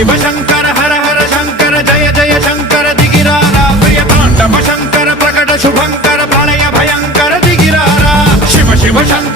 शिव शंकर हर हर शंकर जय जय शंकर दिगिरारा प्रिय तांडव शंकर प्रकट शुभंकर प्रलय भयंकर दिगिरारा शिव शिव शंकर